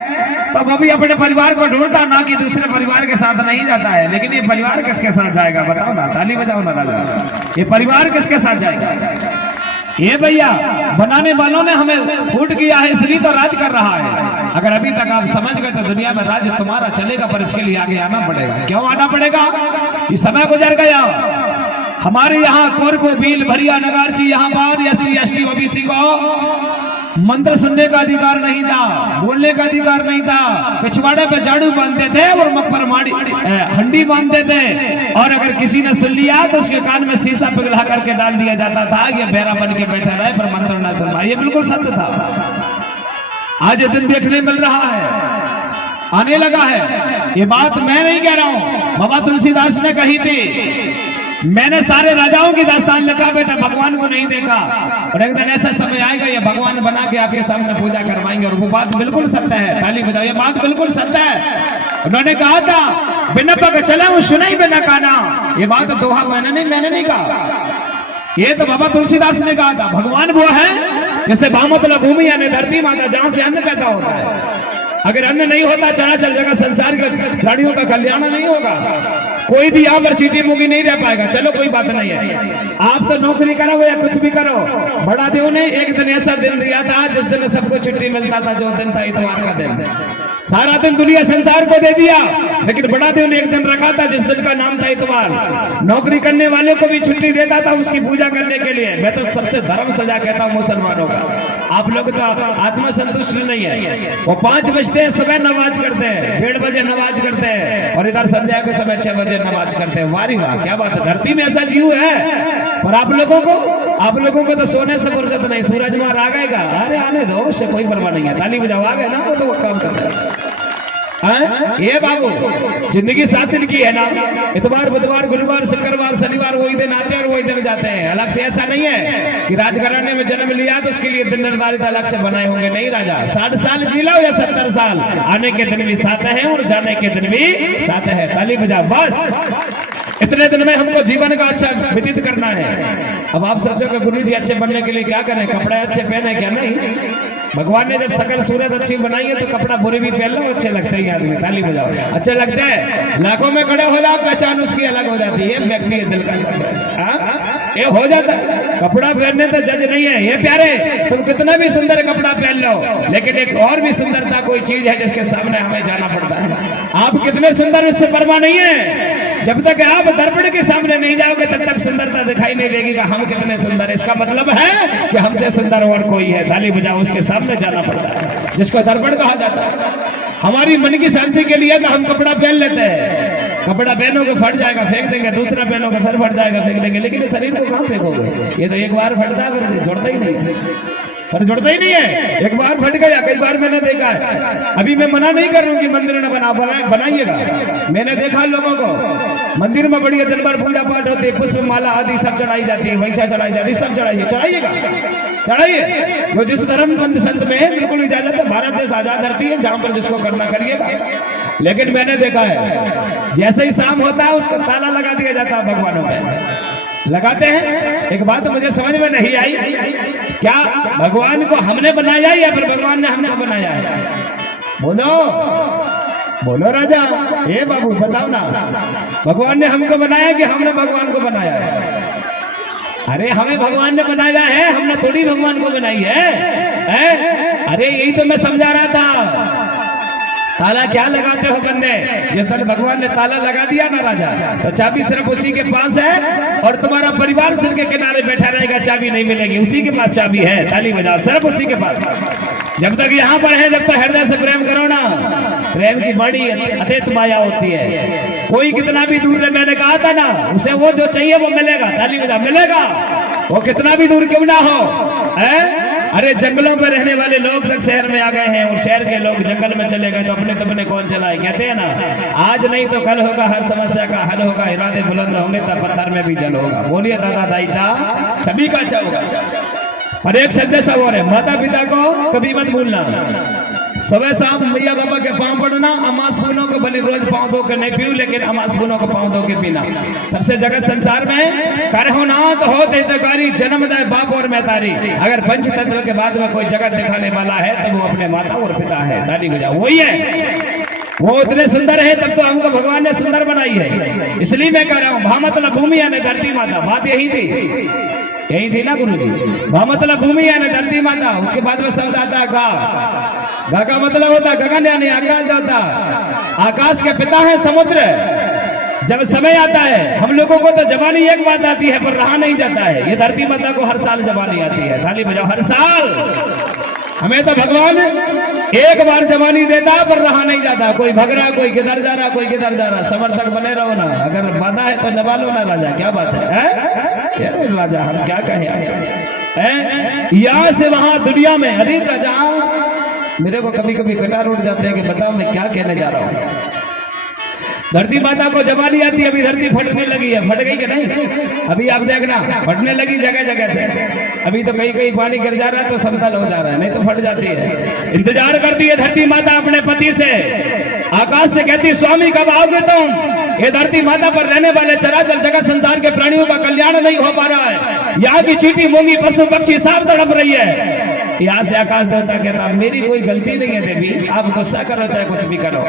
तो वो भी अपने परिवार को ढूंढता ना कि दूसरे परिवार के साथ नहीं जाता है। लेकिन ये परिवार किसके साथ जाएगा बताओ ना, ताली बजाओ ना राजा। ये परिवार किसके साथ जाएगा? ये भैया बनाने वालों ने हमें फूट किया है, इसलिए तो राज कर रहा है। अगर अभी तक आप समझ गए तो दुनिया में राज तुम्हारा चलेगा, पर इसके लिए आगे आना पड़ेगा। क्यों आना पड़ेगा? ये समय गुजर गया। हमारे यहाँ कोर को भील भरिया नगारची यहाँ पर SC ST OBC को मंत्र सुनने का अधिकार नहीं था, बोलने का अधिकार नहीं था। पिछवाड़े पे झाड़ू बांधते थे और मुख पर हंडी बांधते थे, और अगर किसी ने सुन लिया तो उसके कान में शीशा पिघला करके डाल दिया जाता था। ये बेरा बन के बैठा रहे पर मंत्र न सुन पाए। ये बिल्कुल सत्य था। आज ये दिन देखने मिल रहा है, आने लगा है। ये बात मैं नहीं कह रहा हूं, बाबा तुलसीदास ने कही थी। मैंने सारे राजाओं की दास्तान लिखा, बेटा भगवान को नहीं देखा, और एक दिन ऐसा समय आएगा ये भगवान बना के आपके सामने पूजा करवाएंगे। और वो बात बिल्कुल सत्य है। ताली बजाओ, ये बात बिल्कुल सत्य है। उन्होंने कहा था बिना पग चला हूं सुनाई बिना काना। ये बात दोहा मैंने नहीं कहा, ये तो बाबा तुलसीदास ने कहा था। भगवान वो है जैसे मतलब भूमि यानी धरती माता, जहां से अन्न पैदा होता है। अगर अन्न नहीं होता चराचर जगह संसार के प्राणियों का कल्याण नहीं होगा। कोई भी यहाँ पर चीटी मुगी नहीं रह पाएगा। चलो कोई बात नहीं है, आप तो नौकरी करो या कुछ भी करो। बड़ा देव ने एक दिन ऐसा दिन दिया था जिस दिन सबको छुट्टी मिलता था, जो दिन था इतवार का दिन। सारा दिन दुनिया संसार को दे दिया, लेकिन बड़ा देव ने एक दिन रखा था जिस दिन का नाम था इतवार। नौकरी करने वाले को भी छुट्टी देता था उसकी पूजा करने के लिए। मैं तो सबसे धर्म सजा कहता हूँ मुसलमानों का। आप लोग तो आत्मा संतुष्ट नहीं है। वो 5 बजते हैं सुबह नमाज करते हैं, 1:30 बजे नमाज करते हैं, और इधर संध्या के समय 6 बजे नमाज करते हैं। वारी वाह, क्या बात है। धरती में ऐसा जीव है। और आप लोगों को तो सोने से फुर्सत नहीं। सूरज मार आ गएगा, अरे आने दो, उससे कोई परवाह नहीं है। ताली बजाओ, आ गए ना वो तो वो काम करते हैं। ये बाबू जिंदगी 7 दिन की है ना। इतवार बुधवार गुरुवार शुक्रवार शनिवार वही दिन आते हैं और वही दिन जाते हैं। अलग से ऐसा नहीं है कि राजघराने में जन्म लिया तो उसके लिए दिन निर्धारित अलग से बनाए होंगे। नहीं राजा, 60 साल जी लो या 70 साल, आने के दिन भी साथ है और जाने के दिन भी साथ है। ताली बजा, बस इतने दिन में हमको जीवन का अच्छा व्यतीत करना है। अब आप सोचो कि गुरु जी अच्छे बनने के लिए क्या करें? कपड़े अच्छे पहने क्या? नहीं। भगवान ने जब सकल सूरत अच्छी बनाई है तो कपड़ा बुरे भी पहन लो, अच्छे लगते हैं आदमी। ताली बजाओ, अच्छे लगते हैं। लाखों में खड़े हो जाओ, पहचान उसकी अलग हो जाती है। व्यक्ति है, दिल का सब ये हो जाता है। कपड़ा पहनने तो जज नहीं है। ये प्यारे, तुम कितना भी सुंदर कपड़ा पहन लो, लेकिन एक और भी सुंदरता कोई चीज है जिसके सामने हमें जाना पड़ता है। आप कितने सुंदर इससे परवाह नहीं है। जब तक आप दर्पण के सामने नहीं जाओगे तब तक सुंदरता दिखाई नहीं देगी कि हम कितने सुंदर। इसका मतलब है कि हमसे सुंदर और कोई है। ताली बजाओ, उसके सामने जाना पड़ता है, जिसको दर्पण कहा जाता है। हमारी मन की शांति के लिए तो हम कपड़ा पहन लेते हैं। कपड़ा पहनोगे फट जाएगा फेंक देंगे, दूसरा पहनोगे फिर फट जाएगा फेंक देंगे, लेकिन शरीर को कहाँ फेंकोगे? ये तो एक बार फटता है फिर जुड़ता ही नहीं है, पर जुड़ता ही नहीं है। एक बार फट गया, कई बार मैंने देखा है। अभी मैं मना नहीं कर रहा हूँ कि मंदिर न बनाइएगा। मैंने देखा लोगों को मंदिर में बढ़िया दिन भर पूजा पाठ होती है, पुष्प माला आदि सब चढ़ाई जाती है, वैसा चढ़ाई जाती है, सब चढ़ाइएगा, चढ़ाइए। जो जिस धर्म बंद संत में है बिल्कुल इजाजत है। भारत देश आजाद धरती है, जहां पर जिसको करना करिएगा। लेकिन मैंने देखा है जैसे ही शाम होता है उसको ताला लगा दिया जाता है। भगवानों में लगाते हैं। एक बात मुझे समझ में नहीं आई, क्या भगवान को हमने बनाया या फिर भगवान ने हमको बनाया है? बोलो राजा, हे बाबू बताओ ना, भगवान ने हमको बनाया कि हमने भगवान को बनाया है? अरे हमें भगवान ने बनाया है, हमने थोड़ी भगवान को बनाई है? अरे यही तो मैं समझा रहा था। ताला क्या लगाते हो बंदे? जिस दिन भगवान ने ताला लगा दिया ना राजा, तो चाबी सिर्फ उसी के पास है, और तुम्हारा परिवार सिर के किनारे बैठा रहेगा, चाबी नहीं मिलेगी। उसी के पास चाबी है। ताली बजाओ, सिर्फ उसी के पास। जब तक यहाँ पर है, जब तक हृदय से प्रेम करो ना, प्रेम की बड़ी अत्यंत माया होती है। कोई कितना भी दूर है, मैंने कहा था ना, उसे वो जो चाहिए वो मिलेगा। ताली बजा, मिलेगा, वो कितना भी दूर क्यों ना हो। अरे जंगलों में रहने वाले लोग तक शहर में आ गए हैं, और शहर के लोग जंगल में चले गए तो अपने कौन चलाए? कहते हैं ना, आज नहीं तो कल होगा, हर समस्या का हल होगा, इरादे बुलंद होंगे तब पत्थर में भी जल होगा। बोलिए दादा दाईता सभी का अच्छा होगा। और एक सज्जन सब और है, माता पिता को कभी मत भूलना। सुबह शाम मैया बाबा के पांव पड़ना, अमास पूनों को भले रोज पांव धो के नहीं पीऊ, लेकिन अमास पूनों को पांव धो के पीना। सबसे जगत संसार में करहो नाथ हो तेकारी, जन्मदाय बाप और महतारी। अगर पंच तत्व के बाद में कोई जगत दिखाने वाला है तो वो अपने माता और पिता है। ताली बजाओ, वही है। वो उतने सुंदर है तब तो हमको भगवान ने सुंदर बनाई है। इसलिए मैं कह रहा हूँ भा मतलब भूमि यानी धरती माता। बात यही थी ना गुरु जी। भा मतलब भूमि यानी धरती माता। उसके बाद में शब्द आता है गा का मतलब होता है गगन यानी आकाश होता। आकाश के पिता है समुद्र। जब समय आता है हम लोगों को तो जवानी एक बात आती है पर रहा नहीं जाता है। ये धरती माता को हर साल जवानी आती है। थाली बजाओ, हर साल। हमें तो भगवान एक बार जवानी देता पर रहा नहीं जाता। कोई भग रहा, कोई किधर जा रहा, कोई किधर जा रहा। समर्थक बने रहो ना। अगर बाधा है तो नवा लो ना राजा। क्या बात है राजा, हम क्या कहें आपसे। यहाँ से वहां दुनिया में अरे राजा, मेरे को कभी कभी कटार उठ जाते हैं कि बताओ मैं क्या कहने जा रहा हूँ। धरती माता को जवानी आती है। अभी धरती फटने लगी है। फट गई कि नहीं? अभी आप देखना फटने लगी जगह जगह से। अभी तो कहीं कहीं पानी गिर जा रहा है तो समतल हो जा रहा है, नहीं तो फट जाती है। इंतजार करती है धरती माता अपने पति से। आकाश से कहती स्वामी कब आओगे तुम। ये धरती माता पर रहने वाले चराचर जगत संसार के प्राणियों का कल्याण नहीं हो पा रहा है। यहाँ की चींटी मूंगी पशु पक्षी साफ तड़प रही है। यहाँ से आकाश देवता कहता मेरी कोई गलती नहीं है देवी, आप गुस्सा करो चाहे कुछ भी करो,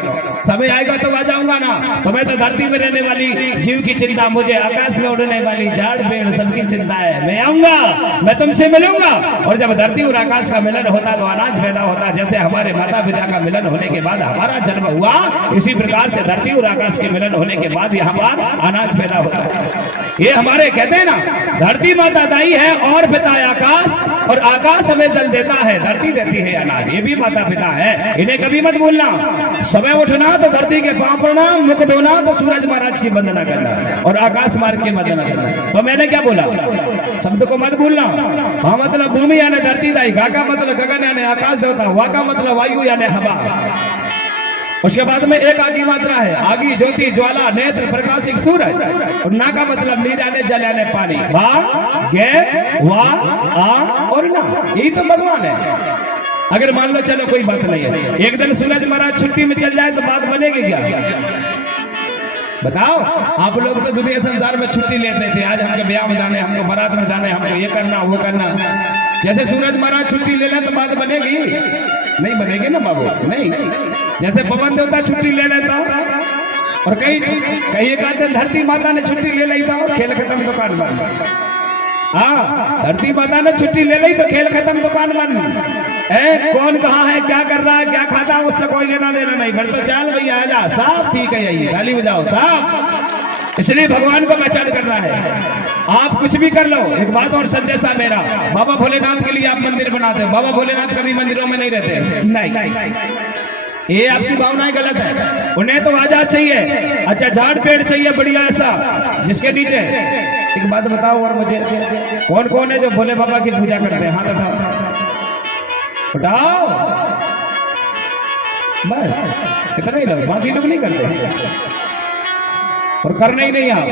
समय आएगा तो आ जाऊंगा ना। तुम्हें तो धरती में रहने वाली जीव की चिंता, मुझे आकाश में उड़ने वाली झाड़ पेड़ सबकी चिंता है। मैं आऊंगा, मैं तुमसे मिलूंगा। और जब धरती और आकाश का मिलन होता तो अनाज पैदा होता। जैसे हमारे माता पिता का मिलन होने के बाद हमारा जन्म हुआ, इसी प्रकार से धरती और आकाश के मिलन होने के बाद यहाँ पर अनाज पैदा होता है। ये हमारे कहते हैं ना, धरती माता दाई है और पिता आकाश, और आकाश हमें जल देता है, धरती देती है अनाज। ये भी माता पिता है, इन्हें कभी मत भूलना। सुबह उठना तो धरती के पांव पड़ना, मुख धोना तो सूरज महाराज की वंदना करना, और आकाश मार्ग की वंदना करना। तो मैंने क्या बोला, शब्द को मत भूलना। हाँ मतलब भूमि यानी धरती दाई, गा का मतलब गगन यानी आकाश देवता, वा का मतलब वायु यानी हवा। उसके बाद में एक आगी मात्रा है, आगी ज्योति ज्वाला नेत्र प्रकाशिक सूरज, और ना का मतलब नीर यानी जल यानी पानी। भा गे वा आ और ना, यही तो भगवान है। अगर मान लो चलो कोई बात नहीं है, एक दिन सूरज महाराज छुट्टी में चल जाए तो बात बनेगी क्या? बताओ। आप लोग तो दुनिया संसार में छुट्टी लेते थे, आज हमको ब्याह में जाने, हमको बारात में जाने, हमको ये करना वो करना। जैसे सूरज महाराज छुट्टी ले लें तो बात बनेगी? नहीं बनेगी ना बाबू, नहीं। जैसे पवन देवता छुट्टी ले लेता, और कहीं एक आध दिन धरती माता ने छुट्टी ले ली तो खेल खत्म, दुकान बंद। हाँ, धरती माता ने छुट्टी ले ली तो खेल खत्म, दुकान बंद। कौन कहाँ है, क्या कर रहा है, क्या खाता है, उससे कोई लेना देना नहीं। फिर तो चल भैया आजा, साफ ठीक है, यही ताली बजाओ साफ। इसलिए भगवान को पहचान करना है। आप कुछ भी कर लो। एक बात और संदेश है मेरा, बाबा भोलेनाथ के लिए आप मंदिर बनाते हो, बाबा भोलेनाथ कभी मंदिरों में नहीं रहते, नहीं, ये आपकी भावनाएं गलत है। उन्हें तो आजाद चाहिए, अच्छा झाड़ पेड़ चाहिए बढ़िया ऐसा जिसके नीचे। एक बात बताओ और मुझे, कौन कौन है जो भोले बाबा की पूजा करते हैं? हाथ उठाओ, बस इतना ही लोग, बाकी लोग नहीं करते और करना ही नहीं आप।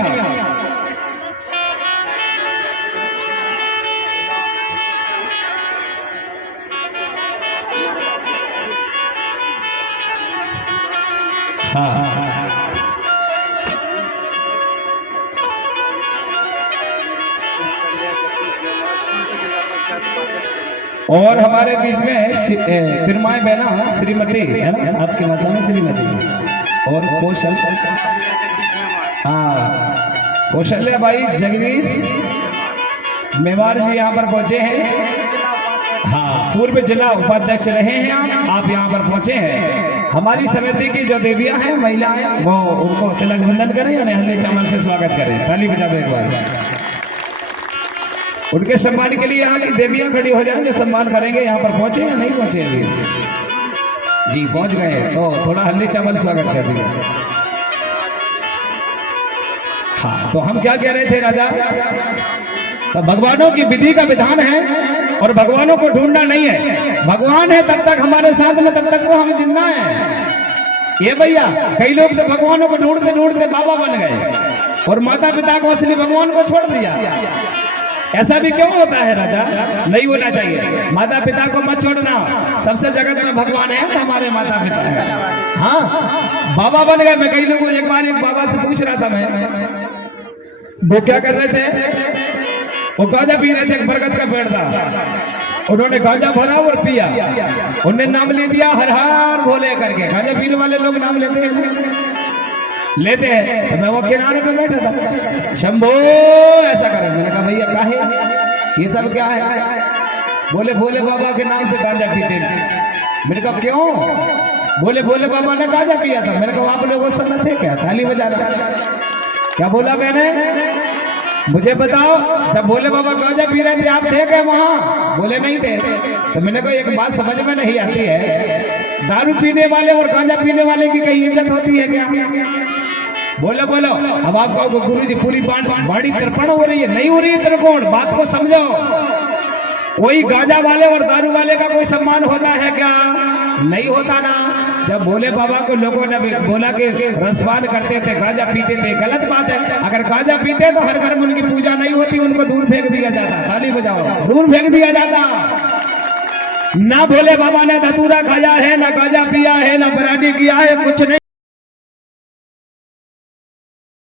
और हमारे बीच में तिरमाई बहना श्रीमती है ना, आपकी भाषा में श्रीमती, और कौशल, हाँ कौशल्या भाई जगदीश मेवाड़ जी यहाँ पर पहुंचे हैं। हाँ, पूर्व जिला उपाध्यक्ष रहे हैं आप यहाँ पर पहुंचे हैं। हमारी समिति की जो देवियां हैं, महिलाएं, वो उनको तिलक वंदन करें या हल्दी चावल से स्वागत करें। ताली बजा दो एक बार। उनके सम्मान के लिए यहाँ की देवियां खड़ी हो जाएं जो सम्मान करेंगे। यहाँ पर पहुंचे या नहीं पहुंचे? जी पहुंच गए, तो थोड़ा हल्दी चावल स्वागत कर दिया। हाँ, तो हम क्या कह रहे थे राजा, तो भगवानों की विधि का विधान है और भगवानों को ढूंढना नहीं है। भगवान है तब तक हमारे साथ में, तब तक तो हम जिंदा हैं। ये भैया कई लोग तो भगवानों को ढूंढते ढूंढते बाबा बन गए और माता पिता को असली भगवान को छोड़ दिया। ऐसा भी क्यों होता है राजा? नहीं होना चाहिए। माता पिता को मत छोड़ना। सबसे जगत में भगवान है तो हमारे माता पिता है। हाँ, बाबा बन गए। मैं कई लोगों एक बार एक बाबा से पूछ रहा था मैं, वो क्या कर रहे थे? वो गांजा पी रहे थे। एक बरगद का पेड़ था, उन्होंने गांजा भरा और पिया। उन्होंने नाम ले दिया हर हर भोले करके। गांजा पीने वाले लोग नाम लेते हैं। तो मैं वो किनारे पे बैठा था, शंभो ऐसा करे। मैंने कहा भैया काहे ये सब क्या है? बोले भोले बाबा के नाम से गांजा पीते हैं। मैंने कहा क्यों? बोले भोले बाबा ने गांजा पिया था। मैंने कहा आप लोग उस समय थे क्या? थाली बजा रहा। क्या बोला मैंने? मुझे बताओ, जब भोले बाबा गांजा पी रहे थे आप थे क्या वहां? बोले नहीं थे। तो मैंने कहा एक बात समझ में नहीं आती है, दारू पीने वाले और गांजा पीने वाले की कहीं इज्जत होती है क्या? बोलो बोलो। अब आप कहो गुरु जी पूरी बाड़ी त्रिकोण हो रही है। नहीं हो रही है त्रिकोण, बात को समझो। कोई गांजा वाले और दारू वाले का कोई सम्मान होता है क्या? नहीं होता ना। जब भोले बाबा को लोगों ने बोला कि रसवान करते थे, गांजा पीते थे, गलत बात है। अगर गांजा पीते तो हर घर में उनकी पूजा नहीं होती, उनको दूर फेंक दिया जाता। ताली बजाओ, दूर फेंक दिया जाता। ना भोले बाबा ने धतूरा खाया है, ना गांजा पिया है, ना बराडी किया है, कुछ नहीं।